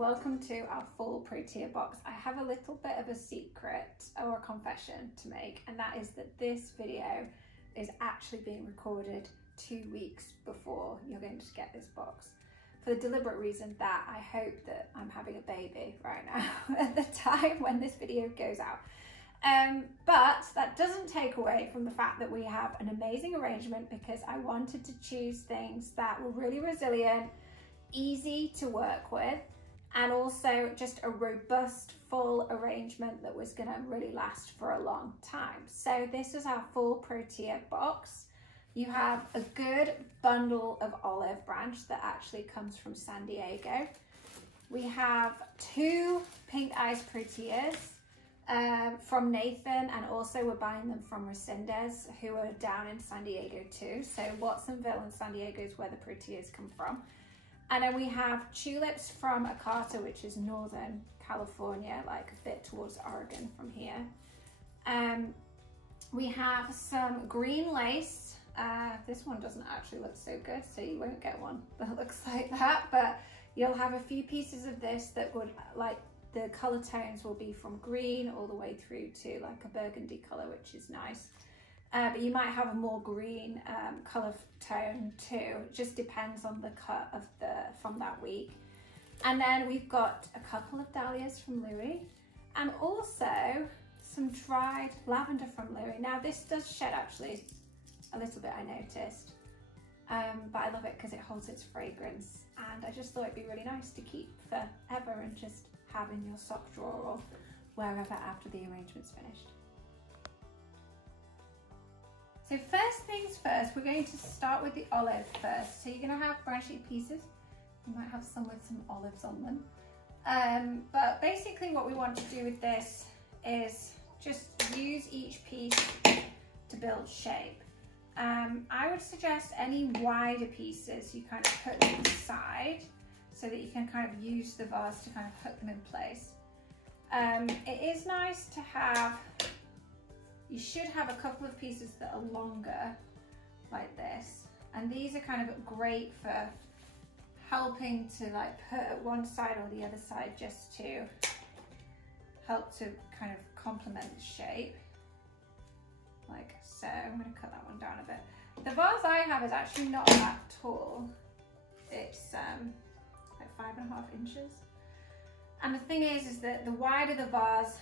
welcome to our full Protea box. I have a little bit of a secret or a confession to make, and that is that this video is actually being recorded 2 weeks before you're going to get this box, for the deliberate reason that I hope that I'm having a baby right now at the time when this video goes out. But that doesn't take away from the fact that we have an amazing arrangement, because I wanted to choose things that were really resilient, easy to work with, and also just a robust full arrangement that was going to really last for a long time. So this is our full Protea box. You have a good bundle of olive branch that actually comes from San Diego. We have 2 pink ice Proteas from Nathan, and also we're buying them from Resendez, who are down in San Diego too. So Watsonville and San Diego is where the Proteas come from. And then we have tulips from Akata, which is Northern California, like a bit towards Oregon from here. We have some green lace. This one doesn't actually look so good, so you won't get one that looks like that, but you'll have a few pieces of this that would, like, the color tones will be from green all the way through to like a burgundy color, which is nice. But you might have a more green color tone too. It just depends on the cut of from that week. And then we've got a couple of dahlias from Louis, and also some dried lavender from Louis. Now this does shed actually a little bit, I noticed, but I love it because it holds its fragrance, and I just thought it'd be really nice to keep forever and just have in your sock drawer or wherever after the arrangement's finished. So first things first, we're going to start with the olive first. So you're going to have branch-shaped pieces. You might have some with some olives on them. But basically what we want to do with this is just use each piece to build shape. I would suggest any wider pieces you kind of put to the side so that you can kind of use the vase to kind of hook them in place. It is nice to have, you should have a couple of pieces that are longer like this, and these are kind of great for helping to like put at one side or the other side, just to help to kind of complement the shape, like so. I'm going to cut that one down a bit. The vase I have is actually not that tall. It's like 5.5 inches. And the thing is that the wider the vase,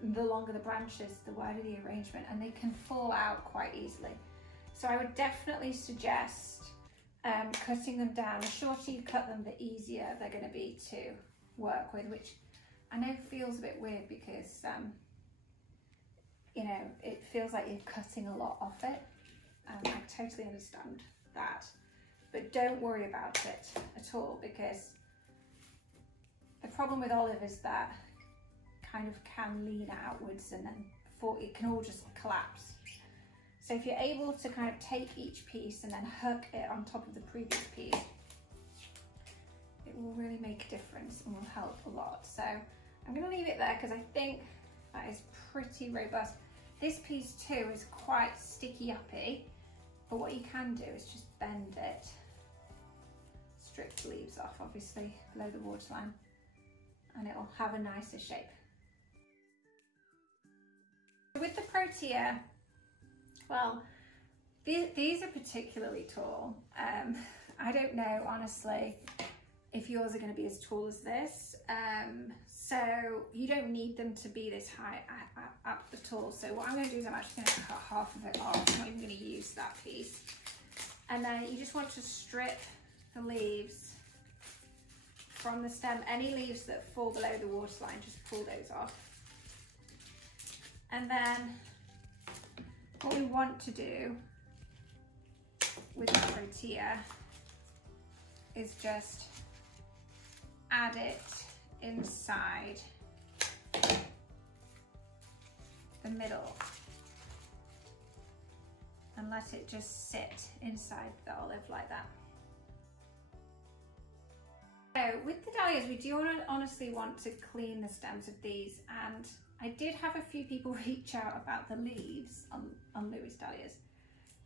the longer the branches, the wider the arrangement, and they can fall out quite easily. So I would definitely suggest cutting them down. The shorter you cut them, the easier they're going to be to work with, which I know feels a bit weird because you know, it feels like you're cutting a lot off it. I totally understand that, but don't worry about it at all, because the problem with olive is that kind of can lean outwards, and then before it can all just collapse. So if you're able to kind of take each piece and then hook it on top of the previous piece, it will really make a difference and will help a lot. So I'm going to leave it there because I think that is pretty robust. This piece too is quite sticky uppy, but what you can do is just bend it, strip the leaves off obviously below the waterline, and it will have a nicer shape. With the Protea, well, these are particularly tall. I don't know honestly if yours are going to be as tall as this, so you don't need them to be this high up at all. So what I'm going to do is I'm actually going to cut half of it off. I'm not even going to use that piece, and then you just want to strip the leaves from the stem. Any leaves that fall below the waterline, just pull those off. And then what we want to do with the Protea is just add it inside the middle and let it just sit inside the olive like that. So with the dahlias, we do honestly want to clean the stems of these, and I did have a few people reach out about the leaves on Louis dahlias,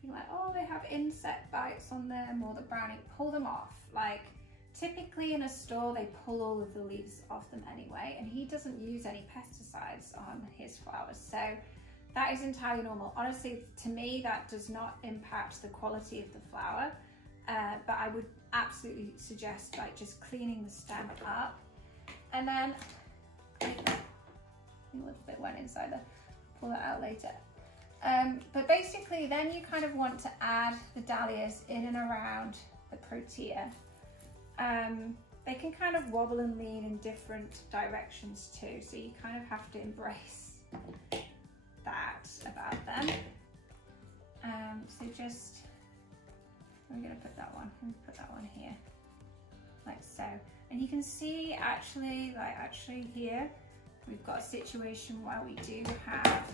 being like, oh, they have insect bites on them or the browning. Pull them off. Like, Typically in a store, they pull all of the leaves off them anyway, and he doesn't use any pesticides on his flowers. So that is entirely normal. Honestly, to me, that does not impact the quality of the flower, but I would absolutely suggest like just cleaning the stem up. And then, a little bit went inside there, pull that out later. But basically then you kind of want to add the dahlias in and around the Protea. They can kind of wobble and lean in different directions too, so you kind of have to embrace that about them. So just, I'm gonna put that one, here, like so. And you can see actually, here, we've got a situation where we do have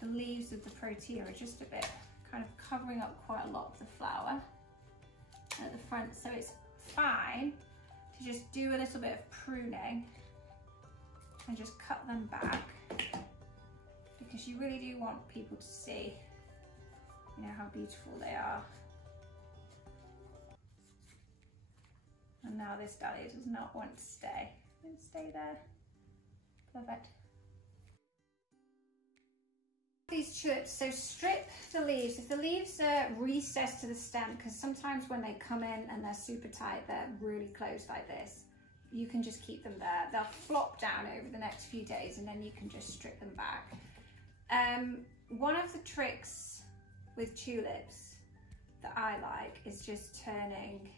the leaves of the Protea are just a bit kind of covering up quite a lot of the flower at the front. So it's fine to just do a little bit of pruning and just cut them back, because you really do want people to see, you know, how beautiful they are. And now this dahlia does not want to stay. Stay there. Perfect. These tulips, so strip the leaves. If the leaves are recessed to the stem, because sometimes when they come in and they're super tight, they're really close like this, you can just keep them there. They'll flop down over the next few days, and then you can just strip them back. One of the tricks with tulips that I like is just turning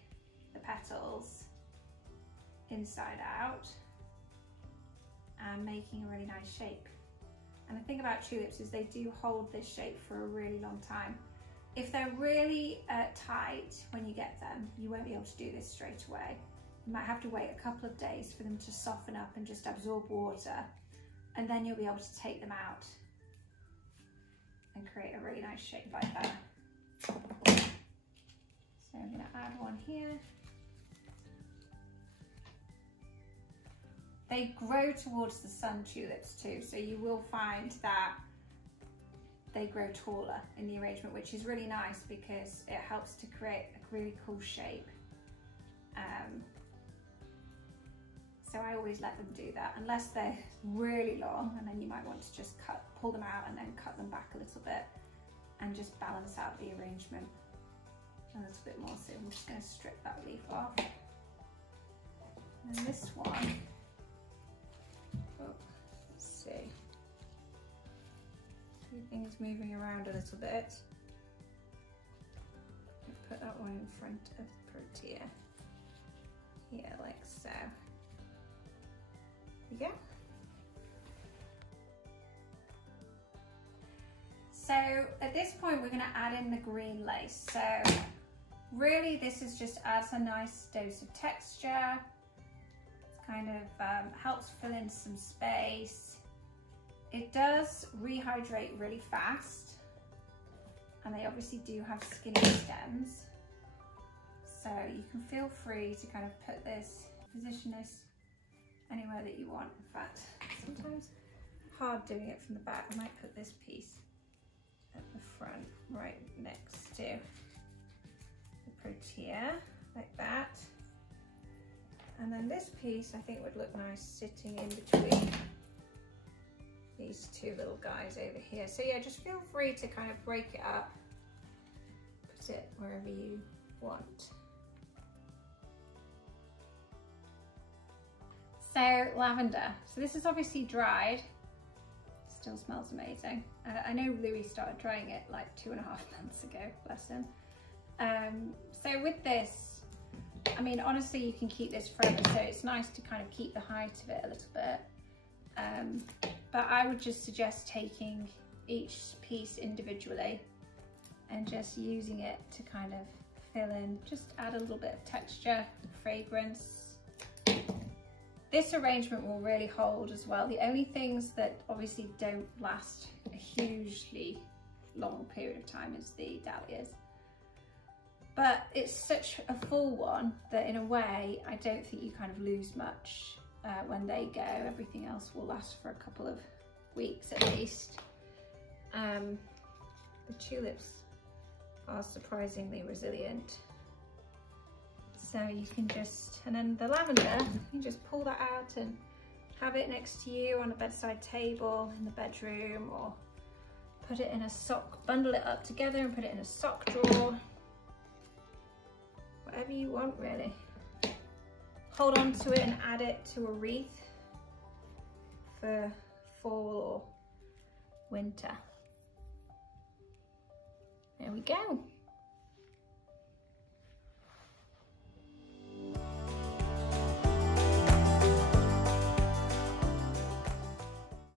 the petals inside out and making a really nice shape. And the thing about tulips is they do hold this shape for a really long time. If they're really tight when you get them, you won't be able to do this straight away. You might have to wait a couple of days for them to soften up and just absorb water, and then you'll be able to take them out and create a really nice shape like that. So I'm going to add one here. They grow towards the sun, tulips too, so you will find that they grow taller in the arrangement, which is really nice because it helps to create a really cool shape. So I always let them do that, unless they're really long, and then you might want to just pull them out and then cut them back a little bit and just balance out the arrangement a little bit more. So I'm just going to strip that leaf off. And this one, let's see, things moving around a little bit. Put that one in front of the Protea, here, like so. There you go. So at this point, we're going to add in the green lace. So really, this is just adds a nice dose of texture. Kind of helps fill in some space. It does rehydrate really fast, and they obviously do have skinny stems, so you can feel free to kind of put this, position this anywhere that you want. In fact, sometimes hard doing it from the back. I might put this piece at the front, right next to the Protea, like that. And then this piece I think would look nice sitting in between these two little guys over here. So yeah, just feel free to kind of break it up, put it wherever you want. So lavender, so this is obviously dried, still smells amazing. I know Louis started drying it like 2.5 months ago, bless him. So with this, I mean, honestly, you can keep this forever, so it's nice to kind of keep the height of it a little bit. But I would just suggest taking each piece individually and just using it to kind of fill in, just add a little bit of texture, fragrance. This arrangement will really hold as well. The only things that obviously don't last a hugely long period of time is the dahlias. But it's such a full one that in a way, I don't think you kind of lose much when they go. Everything else will last for a couple of weeks at least. The tulips are surprisingly resilient. So you can just, and then the lavender, you just pull that out and have it next to you on a bedside table in the bedroom, or put it in a sock, bundle it up together and put it in a sock drawer. Whatever you want, really. Hold on to it and add it to a wreath for fall or winter. There we go.